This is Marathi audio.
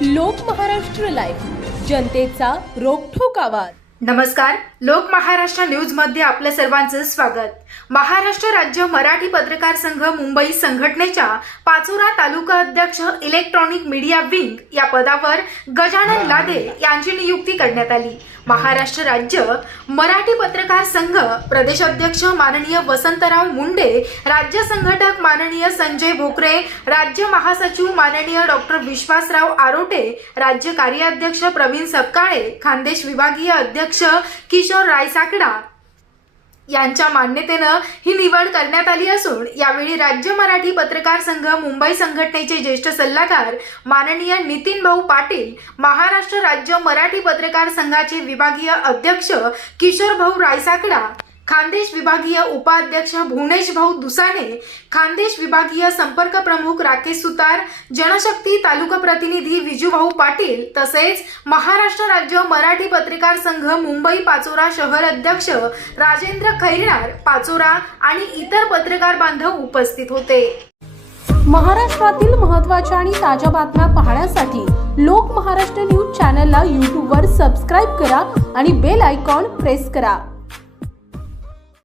लोक महाराष्ट्र लाईव्ह जनतेचा रोखोक आवाज. नमस्कार. लोक महाराष्ट्र न्यूजमध्ये आपल्या सर्वांचं स्वागत. महाराष्ट्र राज्य मराठी पत्रकार संघ मुंबई संघटनेच्या पाचोरा तालुका अध्यक्ष इलेक्ट्रॉनिक मीडिया विंग या पदावर गजानन लादे यांची नियुक्ती करण्यात आली. महाराष्ट्र राज्य मराठी पत्रकार संघ प्रदेशाध्यक्ष माननीय वसंतराव मुंडे राज्य संघटक माननीय संजय भोकरे राज्य महासचिव माननीय डॉक्टर विश्वासराव आरोटे राज्य कार्याध्यक्ष प्रवीण सपकाळे खानदेश विभागीय अध्यक्ष अध्यक्ष किशोर रायसाकडा यांच्या मान्यतेनं ही निवड करण्यात आली असून यावेळी राज्य मराठी पत्रकार संघ मुंबई संघटनेचे ज्येष्ठ सल्लागार माननीय नितीन भाऊ पाटील महाराष्ट्र राज्य मराठी पत्रकार संघाचे विभागीय अध्यक्ष किशोर भाऊ रायसाकडा खानदेश विभागीय उपाध्यक्ष भुवनेश भाऊ दुसाने खानदेश विभागीय संपर्क प्रमुख राकेश सुतार जनशक्ती तालुका प्रतिनिधी विजूभाऊ पाटील तसेच महाराष्ट्र राज्य मराठी पत्रकार संघ मुंबई पाचोरा शहर अध्यक्ष राजेंद्र खैरणार पाचोरा आणि इतर पत्रकार बांधव उपस्थित होते. महाराष्ट्रातील महत्त्वाच्या आणि ताज्या बातम्या पाहण्यासाठी लोक महाराष्ट्र न्यूज चॅनलला यूट्यूबवर सबस्क्राईब करा आणि बेल आयकॉन प्रेस करा.